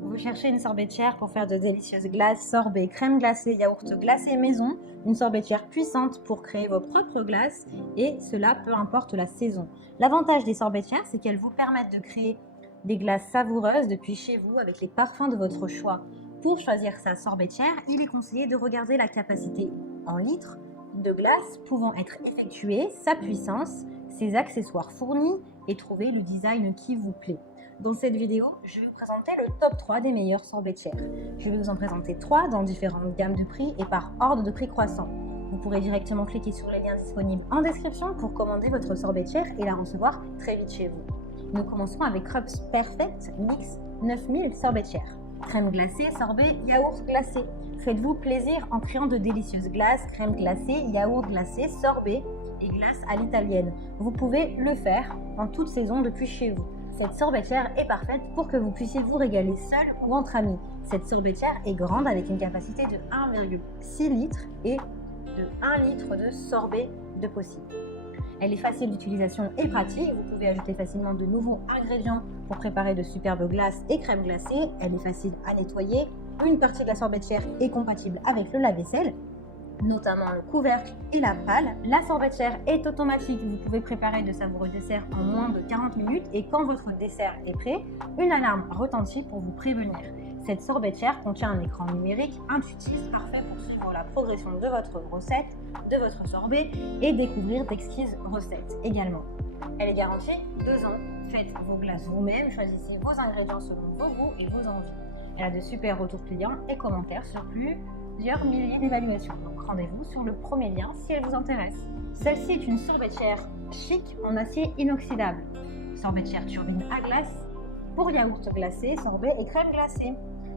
Vous cherchez une sorbetière pour faire de délicieuses glaces, sorbets, crème glacée, yaourt glacé maison, une sorbetière puissante pour créer vos propres glaces et cela peu importe la saison. L'avantage des sorbetières, c'est qu'elles vous permettent de créer des glaces savoureuses depuis chez vous avec les parfums de votre choix. Pour choisir sa sorbetière, il est conseillé de regarder la capacité en litres de glace pouvant être effectuée, sa puissance, ses accessoires fournis et trouver le design qui vous plaît. Dans cette vidéo, je vais vous présenter le top 3 des meilleures sorbetières. Je vais vous en présenter 3 dans différentes gammes de prix et par ordre de prix croissant. Vous pourrez directement cliquer sur les liens disponibles en description pour commander votre sorbetière et la recevoir très vite chez vous. Nous commencerons avec Krups Perfect Mix 9000 sorbetières. Crème glacée, sorbet, yaourt glacé. Faites-vous plaisir en créant de délicieuses glaces, crème glacée, yaourt glacé, sorbet et glace à l'italienne. Vous pouvez le faire en toute saison depuis chez vous. Cette sorbetière est parfaite pour que vous puissiez vous régaler seul ou entre amis. Cette sorbetière est grande avec une capacité de 1,6 litres et de 1 litre de sorbet de possible. Elle est facile d'utilisation et pratique. Vous pouvez ajouter facilement de nouveaux ingrédients pour préparer de superbes glaces et crèmes glacées. Elle est facile à nettoyer. Une partie de la sorbetière est compatible avec le lave-vaisselle, notamment le couvercle et la pâle. La sorbetière est automatique, vous pouvez préparer de savoureux desserts en moins de 40 minutes et quand votre dessert est prêt, une alarme retentit pour vous prévenir. Cette sorbetière contient un écran numérique intuitif, parfait pour suivre la progression de votre recette, de votre sorbet et découvrir d'exquises recettes également. Elle est garantie 2 ans. Faites vos glaces vous-même, choisissez vos ingrédients selon vos goûts et vos envies. Elle a de super retours clients et commentaires sur plusieurs milliers d'évaluations. Donc rendez-vous sur le premier lien si elle vous intéresse. Celle-ci est une sorbetière chic en acier inoxydable. Sorbetière turbine à glace pour yaourt glacé, sorbet et crème glacée.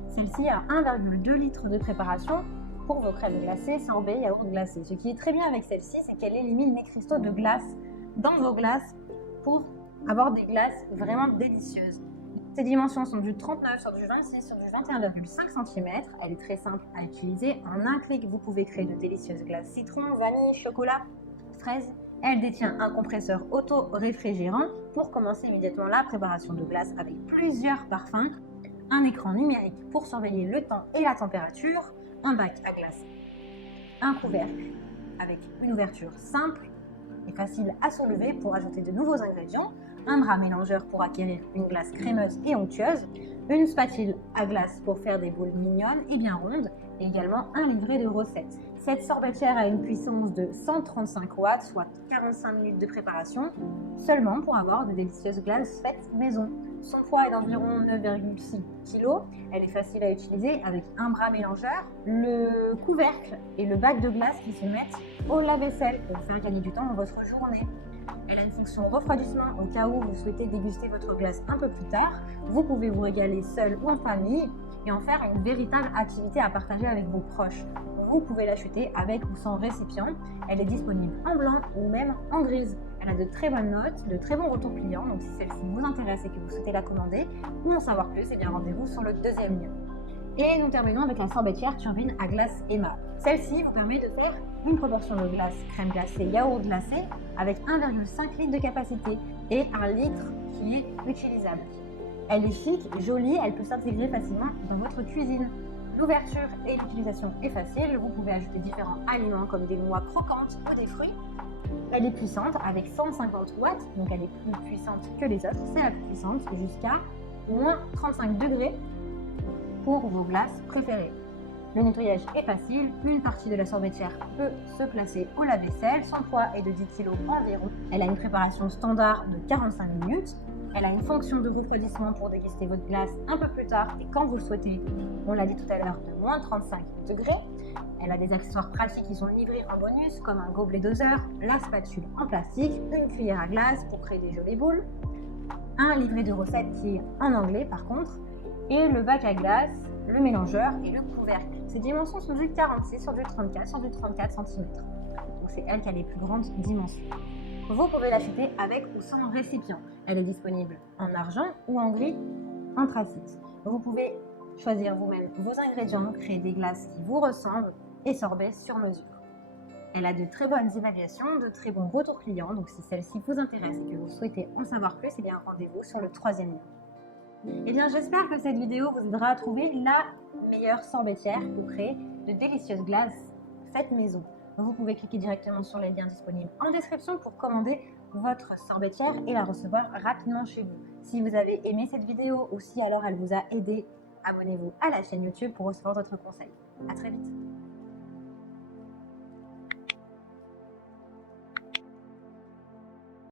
Celle-ci a 1,2 litre de préparation pour vos crèmes glacées, sorbet, yaourt glacé. Ce qui est très bien avec celle-ci, c'est qu'elle élimine les cristaux de glace dans vos glaces pour avoir des glaces vraiment délicieuses. Ses dimensions sont du 39 sur du 26 sur du 21,5 cm. Elle est très simple à utiliser. En un clic, vous pouvez créer de délicieuses glaces citron, vanille, chocolat, fraise. Elle détient un compresseur auto-réfrigérant pour commencer immédiatement la préparation de glace avec plusieurs parfums, un écran numérique pour surveiller le temps et la température, un bac à glace, un couvercle avec une ouverture simple et facile à soulever pour ajouter de nouveaux ingrédients, un bras mélangeur pour acquérir une glace crémeuse et onctueuse, une spatule à glace pour faire des boules mignonnes et bien rondes, et également un livret de recettes. Cette sorbetière a une puissance de 135 watts, soit 45 minutes de préparation, seulement pour avoir de délicieuses glaces faites maison. Son poids est d'environ 9,6 kg. Elle est facile à utiliser avec un bras mélangeur, le couvercle et le bac de glace qui se mettent au lave-vaisselle pour faire gagner du temps dans votre journée. Elle a une fonction refroidissement au cas où vous souhaitez déguster votre glace un peu plus tard. Vous pouvez vous régaler seul ou en famille et en faire une véritable activité à partager avec vos proches. Vous pouvez l'acheter avec ou sans récipient. Elle est disponible en blanc ou même en grise. Elle a de très bonnes notes, de très bons retours clients. Donc si celle-ci vous intéresse et que vous souhaitez la commander ou en savoir plus, eh bien rendez-vous sur le deuxième lien. Et nous terminons avec la sorbetière turbine à glace Emma. Celle-ci vous permet de faire une proportion de glace, crème glacée, yaourt glacé avec 1,5 litre de capacité et 1 litre qui est utilisable. Elle est chic, jolie, elle peut s'intégrer facilement dans votre cuisine. L'ouverture et l'utilisation est facile, vous pouvez ajouter différents aliments comme des noix croquantes ou des fruits. Elle est puissante avec 150 watts, donc elle est plus puissante que les autres, c'est la plus puissante, jusqu'à moins 35 degrés pour vos glaces préférées. Le nettoyage est facile, une partie de la sorbetière peut se placer au lave-vaisselle, son poids est de 10 kg environ. Elle a une préparation standard de 45 minutes. Elle a une fonction de refroidissement pour déguster votre glace un peu plus tard et quand vous le souhaitez, on l'a dit tout à l'heure, de moins 35 degrés. Elle a des accessoires pratiques qui sont livrés en bonus comme un gobelet doseur, la spatule en plastique, une cuillère à glace pour créer des jolies boules, un livret de recettes qui est en anglais par contre, et le bac à glace, le mélangeur et le couvercle. Ses dimensions sont du 46 sur du 34 sur du 34 cm. Donc c'est elle qui a les plus grandes dimensions. Vous pouvez l'acheter avec ou sans récipient. Elle est disponible en argent ou en gris anthracite. Vous pouvez choisir vous-même vos ingrédients, créer des glaces qui vous ressemblent et sorbets sur mesure. Elle a de très bonnes évaluations, de très bons retours clients. Donc si celle-ci vous intéresse et que vous souhaitez en savoir plus, eh bien rendez-vous sur le troisième lien. Eh bien, j'espère que cette vidéo vous aidera à trouver la meilleure sorbetière pour créer de délicieuses glaces faites maison. Vous pouvez cliquer directement sur les liens disponibles en description pour commander votre sorbetière et la recevoir rapidement chez vous. Si vous avez aimé cette vidéo ou si alors elle vous a aidé, abonnez-vous à la chaîne YouTube pour recevoir d'autres conseils. À très vite.